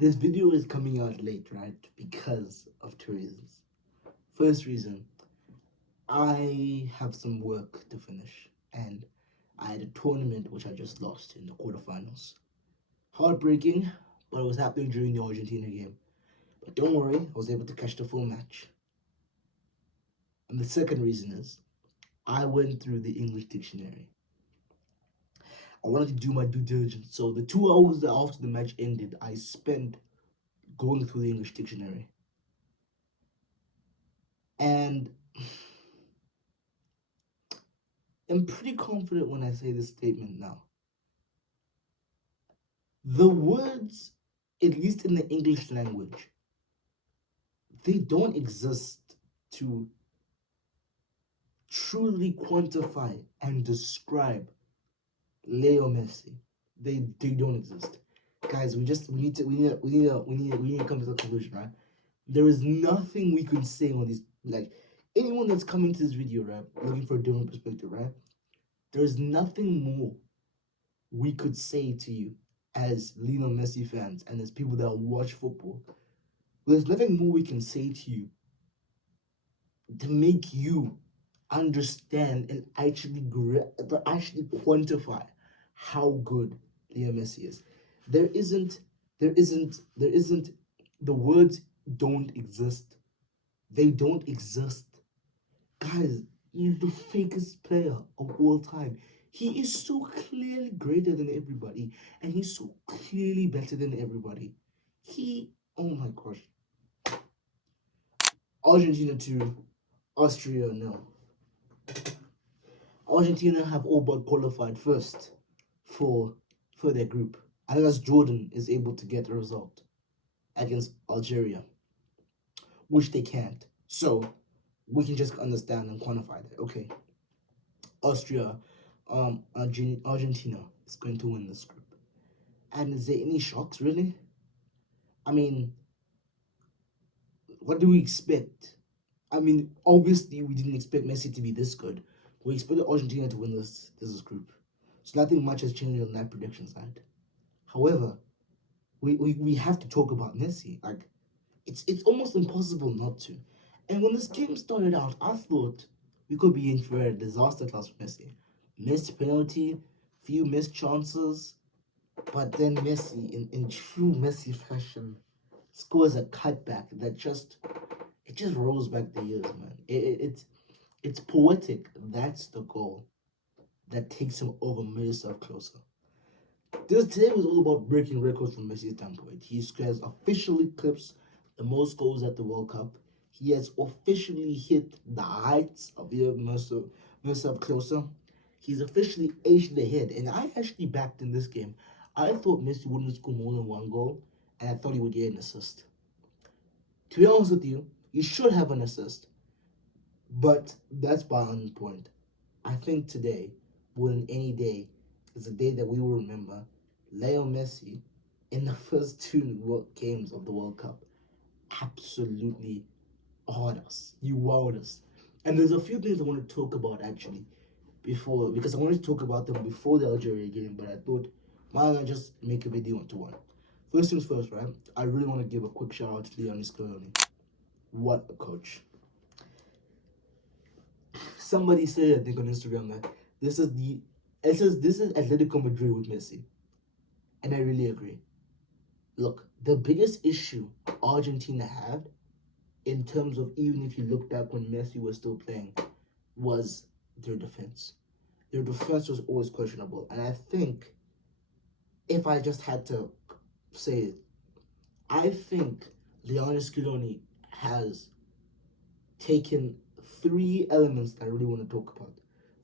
This video is coming out late, right? Because of two reasons. First reason, I have some work to finish, and I had a tournament which I just lost in the quarterfinals. Heartbreaking, but it was happening during the Argentina game. But don't worry, I was able to catch the full match. And the second reason is, I went through the English dictionary. I wanted to do my due diligence, so the 2 hours after the match ended, I spent going through the English dictionary. And I'm pretty confident when I say this statement now. The words, at least in the English language, they don't exist to truly quantify and describe Leo Messi. They don't exist. Guys, we need to come to the conclusion, right? There is nothing we can say on these, like, anyone that's coming to this video, right, looking for a different perspective, right? There's nothing more we could say to you as Lionel Messi fans and as people that watch football. There's nothing more we can say to you to make you understand and actually quantify how good Lionel Messi is. There isn't. The words don't exist. They don't exist. Guys, he's the fakest player of all time. He is so clearly greater than everybody, and he's so clearly better than everybody. Oh my gosh. Argentina 2, Austria no. Argentina have all but qualified first for their group, unless Jordan is able to get a result against Algeria, which they can't. So we can just understand and quantify that. Okay, Austria, Argentina is going to win this group. And is there any shocks, really? I mean, what do we expect? I mean, obviously, we didn't expect Messi to be this good. We expected Argentina to win this group. So nothing much has changed on that prediction side. However, we have to talk about Messi. Like, it's almost impossible not to. And when this game started out, I thought we could be in for a disaster class for Messi. Missed penalty, few missed chances, but then Messi, in true Messi fashion, scores a cutback that just rolls back the years, man. It's poetic. That's the goal that takes him over Miroslav Klose. Today was all about breaking records from Messi's standpoint. He has officially eclipsed the most goals at the World Cup. He has officially hit the heights of Miroslav Klose. He's officially edged ahead, and I actually backed in this game. I thought Messi wouldn't score more than one goal, and I thought he would get an assist. To be honest with you, he should have an assist, but that's by on point. I think today, more than any day, is a day that we will remember. Lionel Messi, in the first two games of the World Cup, absolutely awed us. You wowed us. And there's a few things I want to talk about actually because I wanted to talk about them before the Algeria game, but I thought, why not just make a video into one? First things first, right? I really want to give a quick shout out to Lionel Scaloni. What a coach. Somebody said, I think on Instagram, that this is Atletico Madrid with Messi. And I really agree. Look, the biggest issue Argentina had, in terms of even if you look back when Messi was still playing, was their defense. Their defense was always questionable. And I think, if I just had to say it, I think Lionel Scaloni has taken three elements that I really want to talk about.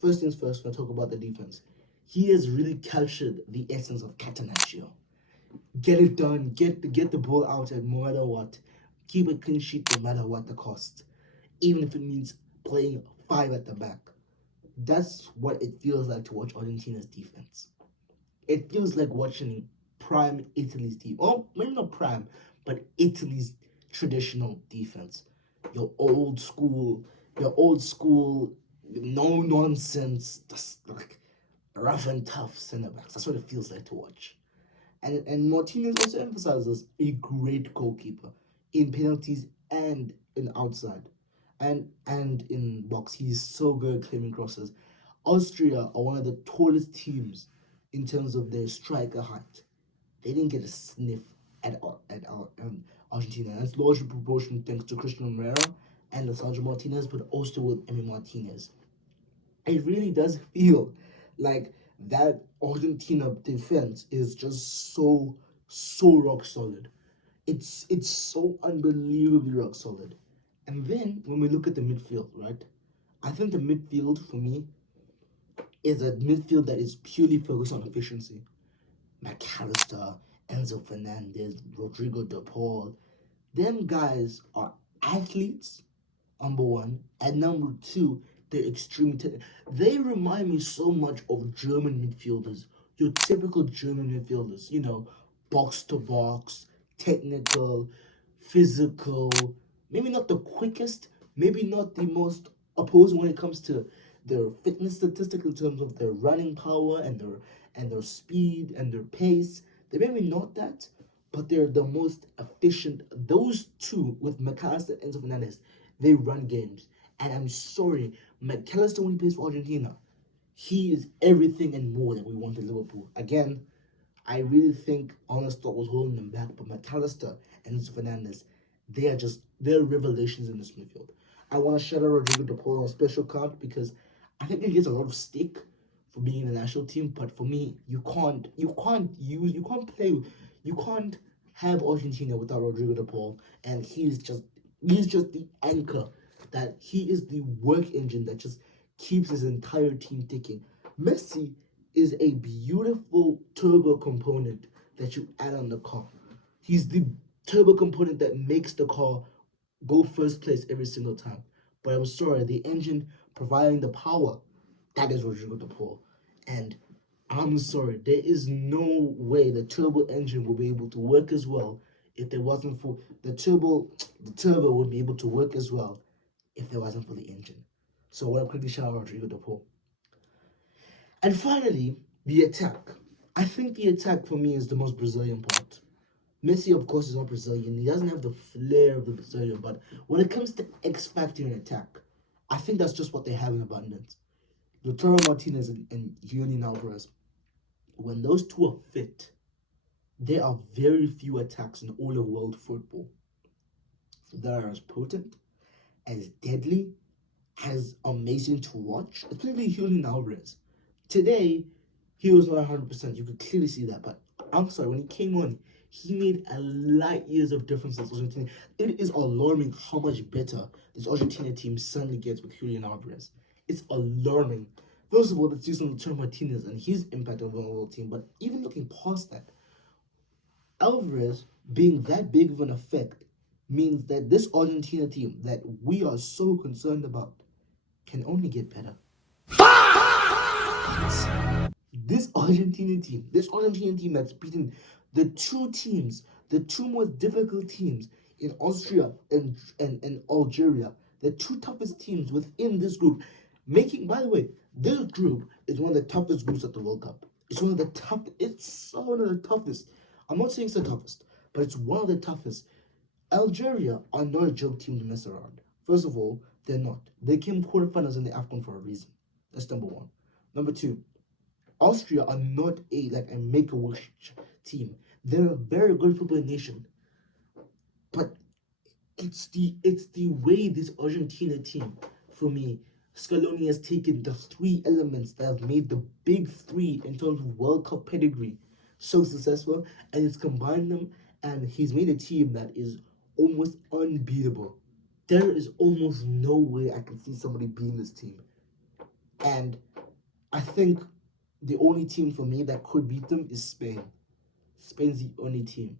First things first, when I talk about the defense, he has really captured the essence of Catenaccio. Get it done, get the ball out no matter what. Keep a clean sheet no matter what the cost. Even if it means playing five at the back. That's what it feels like to watch Argentina's defense. It feels like watching prime Italy's team. Or maybe not prime, but Italy's traditional defense. Your old school, no nonsense, just like rough and tough center backs. That's what it feels like to watch. And Martinez also emphasizes a great goalkeeper in penalties and in outside. And in box, he's so good claiming crosses. Austria are one of the tallest teams in terms of their striker height. They didn't get a sniff at Argentina. That's largely proportion thanks to Christian Romero and Lisandro Martinez, but also with Emi Martinez. It really does feel like that Argentina defense is just so rock solid. It's so unbelievably rock solid. And then when we look at the midfield, right? I think the midfield for me is a midfield that is purely focused on efficiency. McAllister, Enzo Fernandez, Rodrigo De Paul, them guys are athletes, number one, and number two, they're they remind me so much of German midfielders. Your typical German midfielders, box to box, technical, physical, maybe not the quickest, maybe not the most opposing when it comes to their fitness statistics in terms of their running power and their speed and their pace. They maybe not that, but they're the most efficient. Those two with McAllister and Enzo Fernandez, they run games. And I'm sorry, McAllister when he plays for Argentina, he is everything and more that we want in Liverpool. Again, I really think Armstrong was holding them back, but McAllister and Enzo Fernandez, they're revelations in this midfield. I want to shout out Rodrigo De Paul on a special card because I think he gets a lot of stick for being in the national team, but for me, you can't have Argentina without Rodrigo De Paul, and he's just the anchor, that he is the work engine that just keeps his entire team ticking. Messi is a beautiful turbo component that you add on the car. He's the turbo component that makes the car go first place every single time. But I'm sorry, the engine providing the power, that is Rodrigo De Paul. And I'm sorry, there is no way the turbo engine will be able to work as well if there wasn't for the turbo would be able to work as well if there wasn't for the engine. So I want to quickly shout out Rodrigo De Paul. And finally, the attack. I think the attack for me is the most Brazilian part. Messi, of course, is not Brazilian. He doesn't have the flair of the Brazilian, but when it comes to X factor in attack, I think that's just what they have in abundance. Lautaro Martinez and Julian Alvarez, when those two are fit, there are very few attacks in all of world football that are as potent, as deadly, as amazing to watch, especially Julian Alvarez. Today, he was not 100%. You could clearly see that. But I'm sorry, when he came on, he made a light years of difference against Argentina. It is alarming how much better this Argentina team suddenly gets with Julian Alvarez. It's alarming. First of all, let's use Lautaro Martinez and his impact on the overall team. But even looking past that, Alvarez being that big of an effect means that this Argentina team that we are so concerned about can only get better. This Argentinian team that's beaten the two most difficult teams in Austria and Algeria, the two toughest teams within this group, making, by the way, this group is one of the toughest groups at the World Cup. It's one of the toughest. I'm not saying it's the toughest, but it's one of the toughest. Algeria are not a joke team to mess around. First of all, they're not. They came quarterfinals in the AFCON for a reason. That's number one. Number two, Austria are not a make-a-wish team. They're a very good football nation, but it's the way this Argentina team, for me, Scaloni has taken the three elements that have made the big three in terms of World Cup pedigree so successful, and he's combined them, and he's made a team that is almost unbeatable. There is almost no way I can see somebody beating this team, and I think the only team for me that could beat them is Spain. Spain's the only team.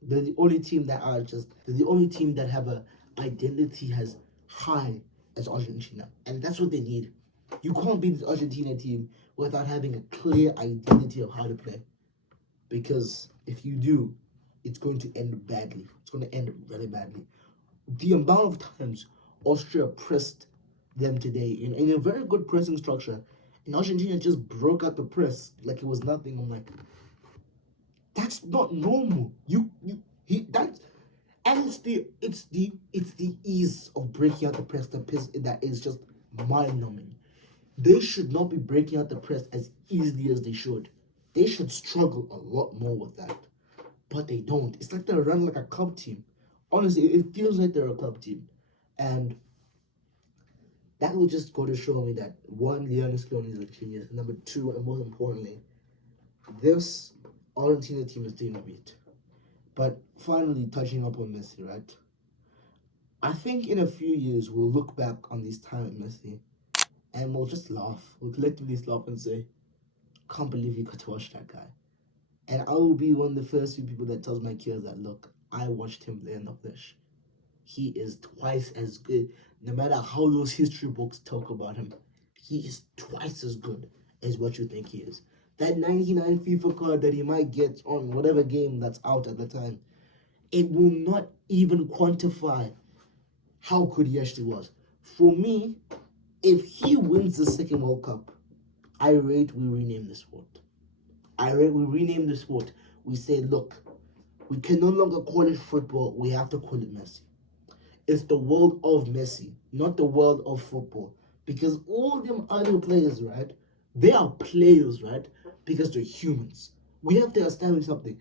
They're the only team that have a identity as high as Argentina. And that's what they need. You can't beat this Argentina team without having a clear identity of how to play. Because if you do, it's going to end badly. It's going to end really badly. The amount of times Austria pressed them today in a very good pressing structure, and Argentina just broke out the press like it was nothing. I'm like, That's not normal. That's and it's the ease of breaking out the press that is just mind numbing. They should not be breaking out the press as easily as they should. They should struggle a lot more with that. But they don't. It's like they're run like a club team. Honestly, it feels like they're a club team. And that will just go to show me that one, Lionel Scaloni is a genius. And number two, and most importantly, this Argentina team is doing a beat. But finally, touching up on Messi, right? I think in a few years we'll look back on this time at Messi and we'll just laugh. We'll collectively laugh and say, "Can't believe you got to watch that guy." And I will be one of the first few people that tells my kids that, look, I watched him play in the flesh. He is twice as good. No matter how those history books talk about him, he is twice as good as what you think he is. That 99 FIFA card that he might get on whatever game that's out at the time, it will not even quantify how good he actually was. For me, if he wins the second World Cup, I rate we rename the sport. I rate we rename the sport. We say, look, we can no longer call it football. We have to call it Messi. It's the world of Messi, not the world of football. Because all them other players, right? They are players, right? Because they're humans. We have to establish something.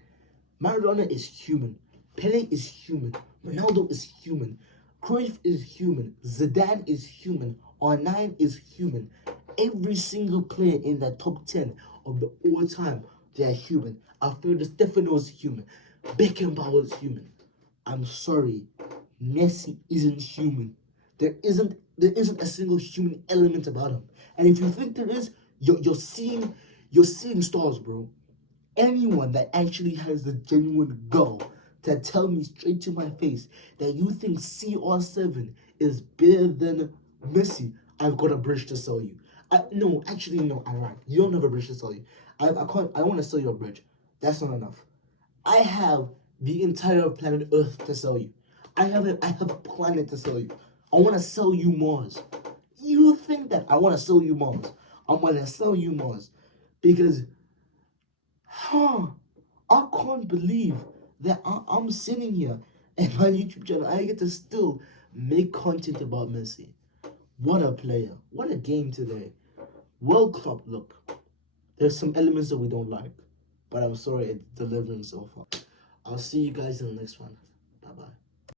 Maradona is human. Pele is human. Ronaldo is human. Cruyff is human. Zidane is human. R9 is human. Every single player in that top 10 of the all time, they are human. Alfredo Stefano is human. Beckenbauer is human. I'm sorry, Messi isn't human. There isn't a single human element about him. And if you think there is, you're seeing stars, bro. Anyone that actually has the genuine goal to tell me straight to my face that you think CR7 is better than Messi, I've got a bridge to sell you. No, actually, no, I'm right. You don't have a bridge to sell you. I can't. I don't want to sell you a bridge. That's not enough. I have the entire planet Earth to sell you. I have a planet to sell you. I want to sell you Mars. You think that I want to sell you Mars? I'm gonna sell you Mars because, huh? I can't believe that I'm sitting here and my YouTube channel. I get to still make content about Messi. What a player! What a game today. World Cup. Look, there's some elements that we don't like, but I'm sorry it's delivering so far. I'll see you guys in the next one.